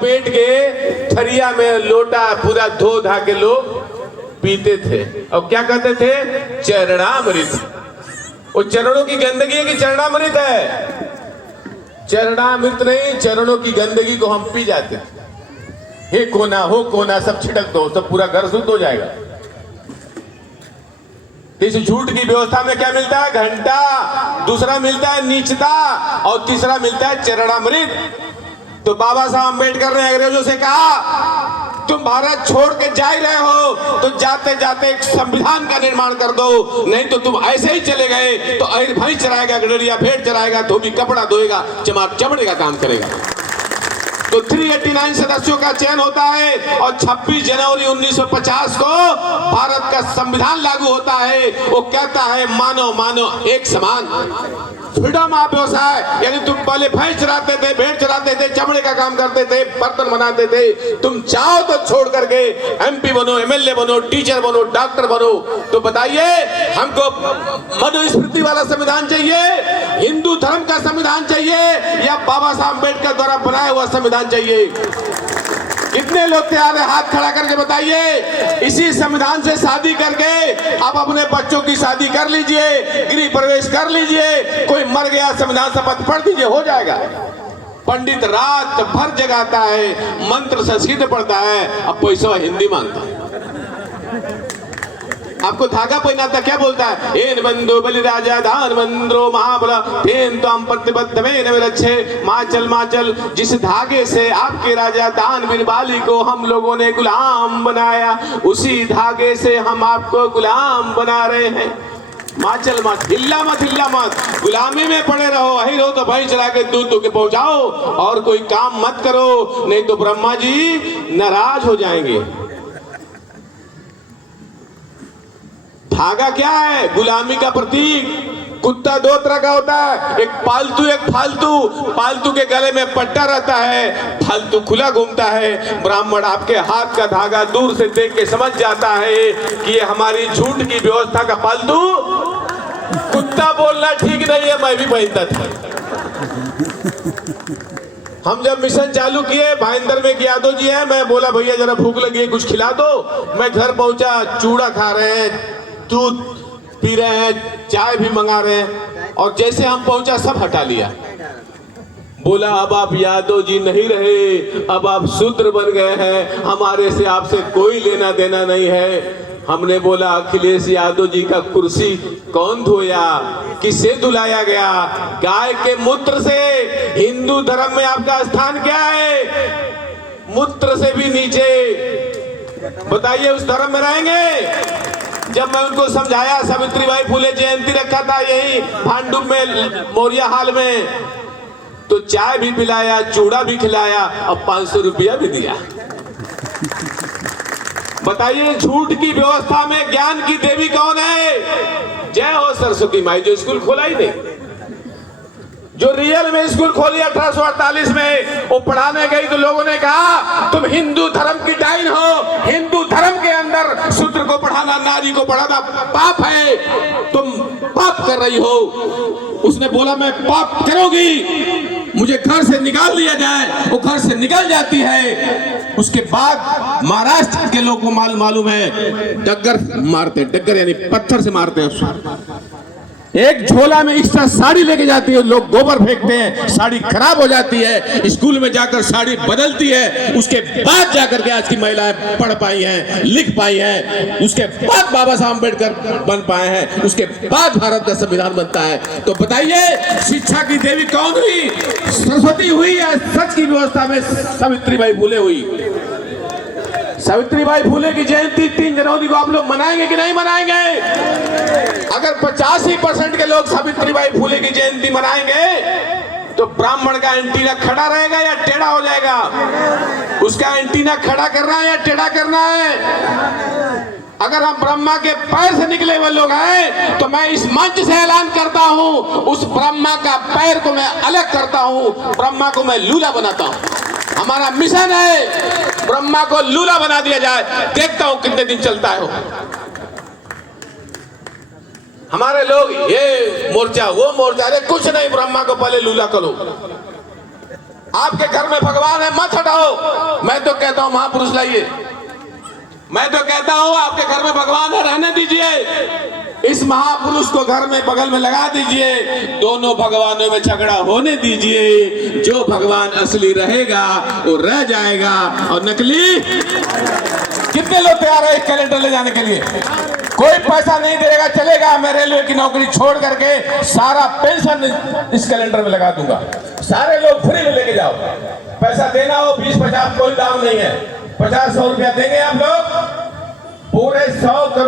पेट के थरिया में लोटा पूरा धो धा के लोग पीते थे और क्या कहते थे? चरणामृत। वो चरणों की गंदगी है कि चरणामृत है? चरणामृत नहीं, चरणों की गंदगी को हम पी जाते थे। हे कोना हो कोना सब छिड़क दो, सब पूरा घर शुद्ध हो जाएगा। इस झूठ की व्यवस्था में क्या मिलता है? घंटा, दूसरा मिलता है नीचता और तीसरा मिलता है चरणामृत। तो बाबा साहब अम्बेडकर ने अंग्रेजों से कहा तुम भारत छोड़ के जा ही रहे हो तो जाते जाते एक संविधान का निर्माण कर दो, नहीं तो तुम ऐसे ही चले गए तो भैंस चराएगा, गडरिया भेड़ चराएगा, धोबी कपड़ा धोएगा, चमार चमड़े का काम करेगा। तो 389 सदस्यों का चयन होता है और 26 जनवरी 1950 को भारत का संविधान लागू होता है। वो कहता है मानव मानव एक समान, फ्रीडम ऑफ व्यवसाय। यानी तुम पहले भैंस चराते थे, भेड़ चराते थे, चमड़े का काम करते थे, बर्तन बनाते थे, तुम चाहो तो छोड़ करके MP बनो, MLA बनो, टीचर बनो, डॉक्टर बनो। तो बताइए हमको मनुस्मृति वाला संविधान चाहिए, हिंदू धर्म का संविधान चाहिए या बाबा साहब अम्बेडकर द्वारा बनाया हुआ संविधान चाहिए? कितने लोग तैयार है? हाथ खड़ा करके बताइए। इसी संविधान से शादी करके आप अपने बच्चों की शादी कर लीजिए, गृह प्रवेश कर लीजिए, कोई मर गया संविधान शपथ पढ़ दीजिए, हो जाएगा। पंडित रात भर जगाता है, मंत्र संस्कृत पढ़ता है, अब पैसा हिंदी मांगता है। आपको धागा पहनाता क्या बोलता है? एन बंधु बलि राजा दान मंद्रो महाबला तेन तो हम प्रतिबद्ध में न रक्षे माचल माचल। जिस धागे से आपके राजा दान बिन बाली को हम लोगों ने गुलाम बनाया, उसी धागे से हम आपको गुलाम बना रहे हैं। माचल मत, हिल्ला मत, हिल्ला मत, गुलामी में पड़े रहो। अहिर हो तो भाई चला के दूध के पहुंचाओ और कोई काम मत करो, नहीं तो ब्रह्मा जी नाराज हो जाएंगे। धागा क्या है? गुलामी का प्रतीक। कुत्ता दो तरह का होता है, एक पालतू एक फालतू। पालतू के गले में पट्टा रहता है, फालतू खुला घूमता है। ब्राह्मण आपके हाथ का धागा दूर से देख के समझ जाता है कि ये हमारी झूठ की व्यवस्था का पालतू। कुत्ता बोलना ठीक नहीं है, मैं भी पहनता था। हम जब मिशन चालू किए, भाईंदर में यादव जी है, मैं बोला भैया जरा भूख लगी है कुछ खिला दो। मैं घर पहुंचा, चूड़ा खा रहे हैं, दूध पी रहे हैं, चाय भी मंगा रहे हैं, और जैसे हम पहुंचा सब हटा लिया। बोला अब आप यादव जी नहीं रहे, अब आप शूद्र बन गए हैं, हमारे से आपसे कोई लेना देना नहीं है। हमने बोला अखिलेश यादव जी का कुर्सी कौन धोया, किससे धुलाया गया? गाय के मूत्र से। हिंदू धर्म में आपका स्थान क्या है? मूत्र से भी नीचे। बताइए उस धर्म में रहेंगे? जब मैं उनको समझाया, सावित्रीबाई फुले जयंती रखा था यही भांडुप में मौर्य हाल में, तो चाय भी पिलाया, चूड़ा भी खिलाया और 500 रुपया भी दिया। बताइए झूठ की व्यवस्था में ज्ञान की देवी कौन है? जय हो सरस्वती माई, जो स्कूल खोला ही नहीं, जो रियल में स्कूल खोली 1848 में, वो पढ़ाने गई तो लोगों ने कहा तुम हिंदू धर्म की डाइन हो, हिंदू धर्म के अंदर शूद्र को पढ़ाना, नारी को पढ़ाना पाप है, तुम पाप कर रही हो। उसने बोला मैं पाप करूंगी, मुझे घर से निकाल दिया जाए। वो घर से निकल जाती है। उसके बाद महाराष्ट्र के लोग को मालूम है, डग्गर मारते, डग्गर यानी पत्थर से मारते हैं। एक झोला में एक्स्ट्रा साड़ी लेके जाती है, लोग गोबर फेंकते हैं, साड़ी खराब हो जाती है, स्कूल में जाकर साड़ी बदलती है, उसके बाद जाकर के आज की महिलाएं पढ़ पाई हैं, लिख पाई हैं, उसके बाद बाबा साहब अम्बेडकर बन पाए हैं, उसके बाद भारत का संविधान बनता है। तो बताइए शिक्षा की देवी कौन हुई? सरस्वती हुई या सच की व्यवस्था में सावित्रीबाई फुले हुई? सावित्रीबाई फुले की जयंती 3 जनवरी को आप लोग मनाएंगे कि नहीं मनाएंगे? अगर 85% के लोग सावित्रीबाई फुले की जयंती मनाएंगे तो ब्राह्मण का एंटीना खड़ा रहेगा या टेढ़ा हो जाएगा? उसका एंटीना खड़ा करना है या टेढ़ा करना है? अगर हम ब्रह्मा के पैर से निकले हुए लोग हैं तो मैं इस मंच से ऐलान करता हूं, उस ब्रह्मा का पैर को मैं अलग करता हूं, ब्रह्मा को मैं लूला बनाता हूं। हमारा मिशन है ब्रह्मा को लूला बना दिया जाए। देखता हूं कितने दिन चलता है। हमारे लोग ये मोर्चा वो मोर्चा, अरे कुछ नहीं, ब्रह्मा को पहले लूला करो। आपके घर में भगवान है, मत हटाओ। मैं तो कहता हूं महापुरुष लाइए। मैं तो कहता हूं आपके घर में भगवान है, रहने दीजिए। इस महापुरुष को घर में बगल में लगा दीजिए। दोनों भगवानों में झगड़ा होने दीजिए। जो भगवान असली रहेगा वो रह जाएगा, और नकली। कितने लोग तैयार है एक कैलेंडर ले जाने के लिए? कोई पैसा नहीं देगा, चलेगा। मैं रेलवे की नौकरी छोड़ करके सारा पेंशन इस कैलेंडर में लगा दूंगा। सारे लोग फ्री में लेके जाओ। पैसा देना हो 20-50 कोई दाम नहीं है। 50-100 रुपया देंगे आप लोग, पूरे 100 करोड़